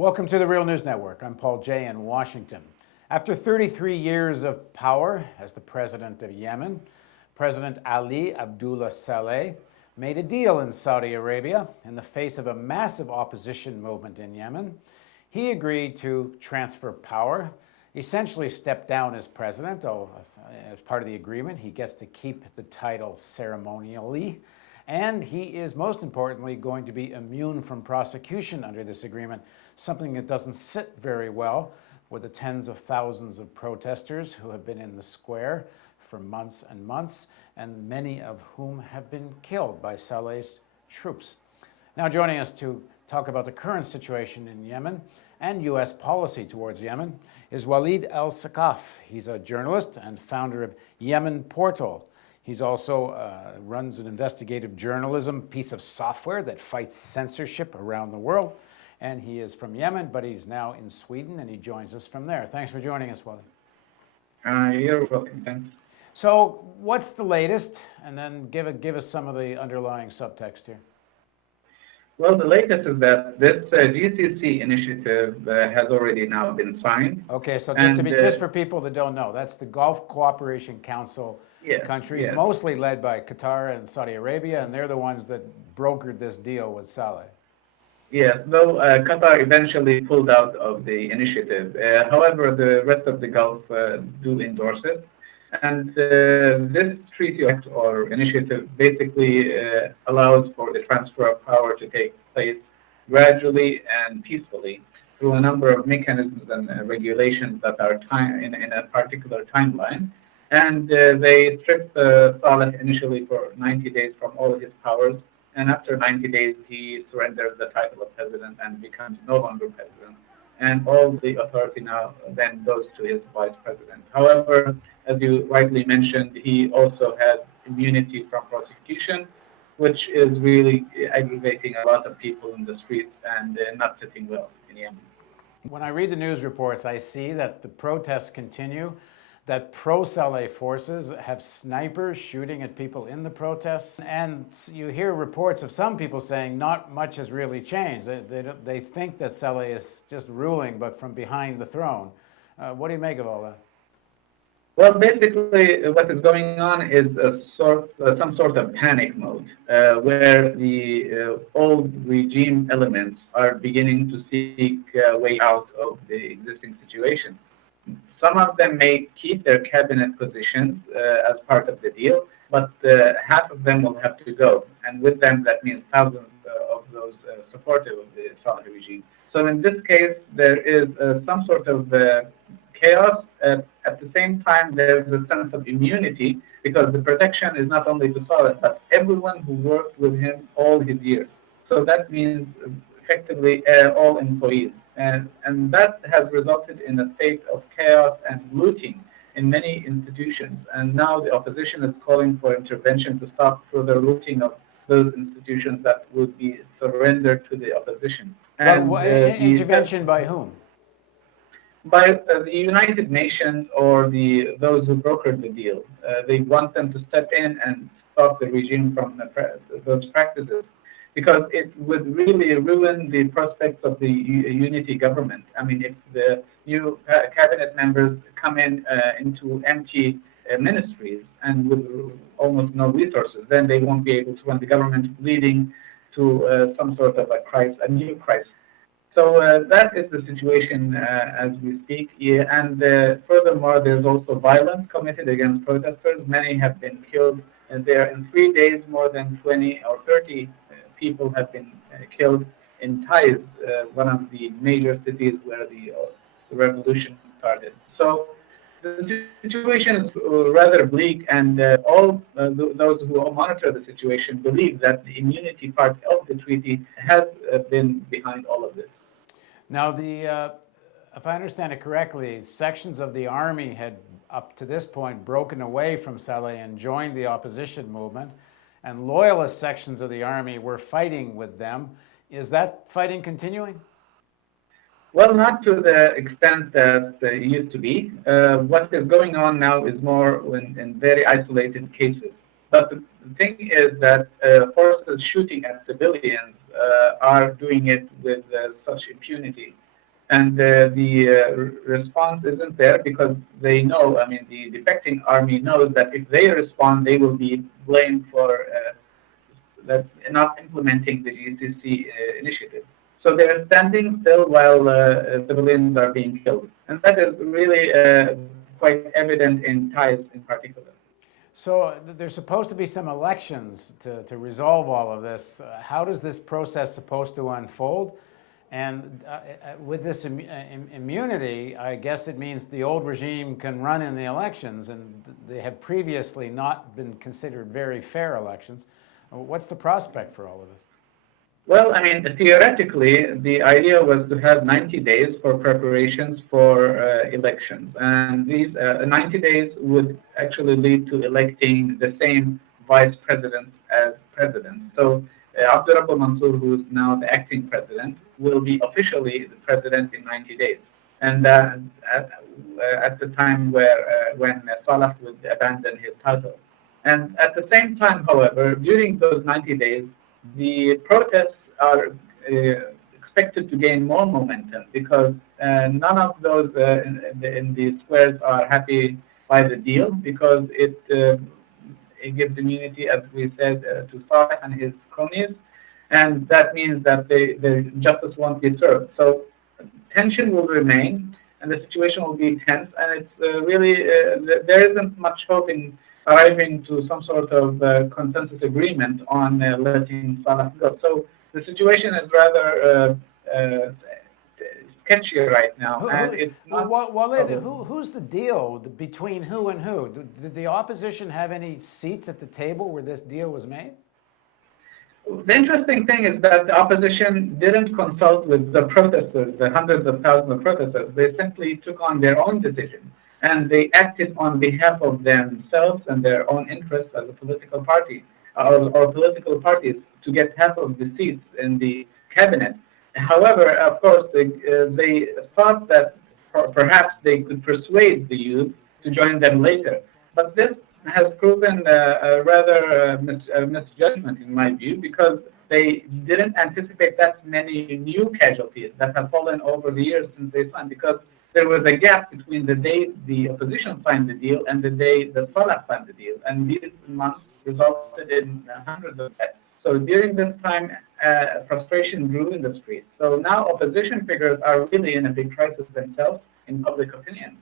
Welcome to the Real News Network. I'm Paul Jay in Washington. After 33 years of power as the president of Yemen, President Ali Abdullah Saleh made a deal in Saudi Arabia in the face of a massive opposition movement in Yemen. He agreed to transfer power, essentially step down as president. As part of the agreement, he gets to keep the title ceremonially. And he is, most importantly, going to be immune from prosecution under this agreement, something that doesn't sit very well with the tens of thousands of protesters who have been in the square for months and months, and many of whom have been killed by Saleh's troops. Now joining us to talk about the current situation in Yemen and U.S. policy towards Yemen is Walid Al-Saqaf. He's a journalist and founder of Yemen Portal. He's also runs an investigative journalism piece of software that fights censorship around the world. And he is from Yemen, but he's now in Sweden, and he joins us from there. Thanks for joining us, Walid. You're welcome. Thanks. So what's the latest? And then give us some of the underlying subtext here. Well, the latest is that this GCC initiative has already now been signed. Okay, so just for people that don't know, that's the Gulf Cooperation Council countries, mostly led by Qatar and Saudi Arabia, and they're the ones that brokered this deal with Saleh. Yes, though Qatar eventually pulled out of the initiative. However, the rest of the Gulf do endorse it. And this treaty or initiative basically allows for the transfer of power to take place gradually and peacefully through a number of mechanisms and regulations that are in a particular timeline. And they stripped Saleh initially for 90 days from all his powers. And after 90 days, he surrenders the title of president and becomes no longer president. And all the authority now then goes to his vice president. However, as you rightly mentioned, he also has immunity from prosecution, which is really aggravating a lot of people in the streets and not sitting well in Yemen. When I read the news reports, I see that the protests continue, that pro-Saleh forces have snipers shooting at people in the protests. And you hear reports of some people saying not much has really changed. They think that Saleh is just ruling, but from behind the throne. What do you make of all that? Well, basically, what is going on is some sort of panic mode, where the old regime elements are beginning to seek a way out of the existing situation. Some of them may keep their cabinet positions as part of the deal, but half of them will have to go. And with them, that means thousands of those supportive of the Saleh regime. So in this case, there is some sort of chaos. At the same time, there's a sense of immunity because the protection is not only to Saleh, but everyone who worked with him all his years. So that means effectively all employees. And that has resulted in a state of chaos and looting in many institutions. And now the opposition is calling for intervention to stop further looting of those institutions that would be surrendered to the opposition. And intervention by whom? By the United Nations or those who brokered the deal. They want them to step in and stop the regime from those practices, because it would really ruin the prospects of the unity government. I mean, if the new cabinet members come into empty ministries and with almost no resources, then they won't be able to run the government, leading to some sort of a new crisis. So that is the situation as we speak. Yeah, and furthermore, there's also violence committed against protesters. Many have been killed, and there in 3 days, more than 20 or 30 people have been killed in Taiz, one of the major cities where the revolution started. So the situation is rather bleak, and all those who monitor the situation believe that the immunity part of the treaty has been behind all of this. Now, if I understand it correctly, sections of the army had, up to this point, broken away from Saleh and joined the opposition movement, and loyalist sections of the army were fighting with them. Is that fighting continuing? Well, not to the extent that it used to be. What is going on now is more in very isolated cases. But the thing is that forces shooting at civilians are doing it with such impunity And response isn't there because they know, I mean, the defecting army knows that if they respond, they will be blamed for that not implementing the GCC initiative. So they're standing still while civilians are being killed. And that is really quite evident in Taiz in particular. So there's supposed to be some elections to resolve all of this. How does this process supposed to unfold? And with this immunity, I guess it means the old regime can run in the elections, and they have previously not been considered very fair elections. What's the prospect for all of this? Well, I mean, theoretically, the idea was to have 90 days for preparations for elections. And these 90 days would actually lead to electing the same vice president as president. So Abdurrabbu Mansour, who is now the acting president, will be officially the president in 90 days. And at the time when Saleh would abandon his title. And at the same time, however, during those 90 days, the protests are expected to gain more momentum because none of those in the squares are happy by the deal because it gives immunity, as we said, to Saleh and his cronies, and that means that the justice won't be served. So tension will remain, and the situation will be tense, and it's really there isn't much hope in arriving to some sort of consensus agreement on letting Saleh go. So the situation is rather sketchy right now, and it's not. Walid, who's the deal between who and who? Did the opposition have any seats at the table where this deal was made? The interesting thing is that the opposition didn't consult with the protesters, the hundreds of thousands of protesters. They simply took on their own decision, and they acted on behalf of themselves and their own interests as a political party or political parties to get half of the seats in the cabinet. However, of course, they thought that perhaps they could persuade the youth to join them later. But this has proven a rather misjudgment in my view because they didn't anticipate that many new casualties that have fallen over the years since they signed, because there was a gap between the day the opposition signed the deal and the day that Saleh signed the deal. And these months resulted in hundreds of deaths. So during this time, frustration grew in the streets. So now opposition figures are really in a big crisis themselves in public opinion.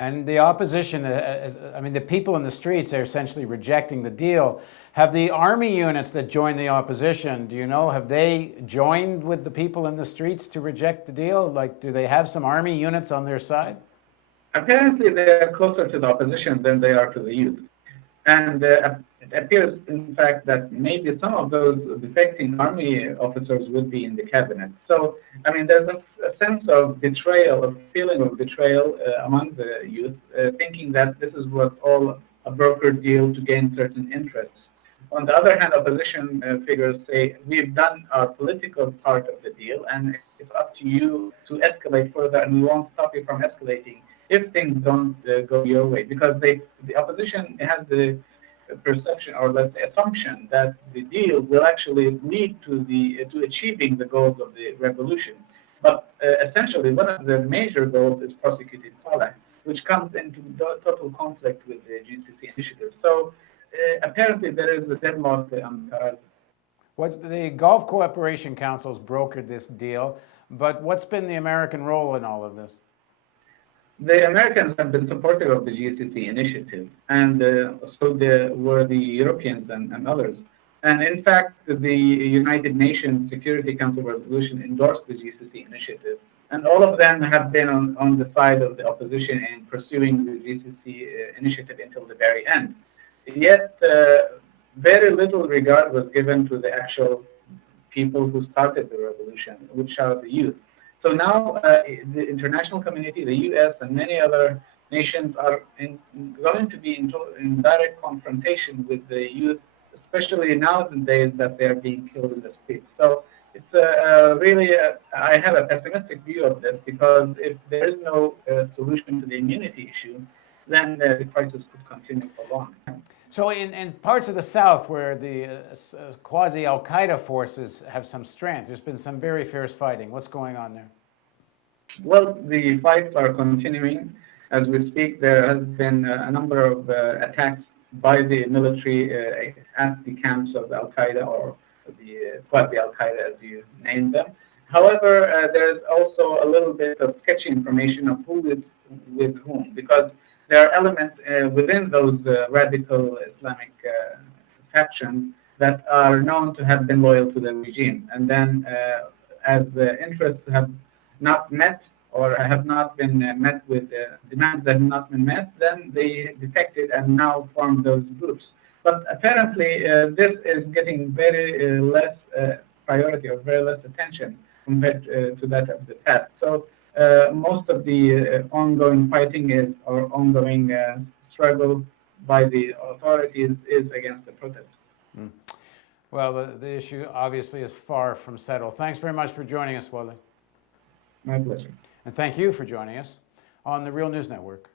And the opposition, I mean, the people in the streets are essentially rejecting the deal. Have the army units that joined the opposition, do you know, have they joined with the people in the streets to reject the deal? Like, do they have some army units on their side? Apparently, they are closer to the opposition than they are to the youth. And it appears, in fact, that maybe some of those defecting army officers would be in the cabinet. So, I mean, there's a sense of betrayal, a feeling of betrayal among the youth, thinking that this was all a brokered deal to gain certain interests. On the other hand, opposition figures say, we've done our political part of the deal, and it's up to you to escalate further, and we won't stop you from escalating if things don't go your way. Because the opposition has the perception, or let's say assumption, that the deal will actually lead to achieving the goals of the revolution. But essentially, one of the major goals is prosecuting Saleh, which comes into total conflict with the GCC initiative. So apparently there is a deadlock on The Gulf Cooperation Council's brokered this deal, but what's been the American role in all of this? The Americans have been supportive of the GCC initiative, and so were the Europeans and others. And in fact, the United Nations Security Council resolution endorsed the GCC initiative. And all of them have been on the side of the opposition in pursuing the GCC initiative until the very end. Yet, very little regard was given to the actual people who started the revolution, which are the youth. So now the international community, the U.S. and many other nations are going to be in direct confrontation with the youth, especially nowadays that they are being killed in the streets. So it's really, I have a pessimistic view of this, because if there is no solution to the immunity issue, then the crisis could continue for long. So in parts of the South where the quasi-Al-Qaeda forces have some strength, there's been some very fierce fighting. What's going on there? Well, the fights are continuing. As we speak, there has been a number of attacks by the military at the camps of Al-Qaeda or the Quasi-Al-Qaeda, as you named them. However, there's also a little bit of sketchy information of who is with whom, because there are elements within those radical Islamic factions that are known to have been loyal to the regime. And then, as the interests have not met or have not been met with demands that have not been met, then they detected and now form those groups. But apparently, this is getting very less priority or very less attention compared to that of the past. So most of the ongoing fighting or ongoing struggle by the authorities is against the protest. Mm. Well, the issue obviously is far from settled. Thanks very much for joining us, Walid. My pleasure. And thank you for joining us on the Real News Network.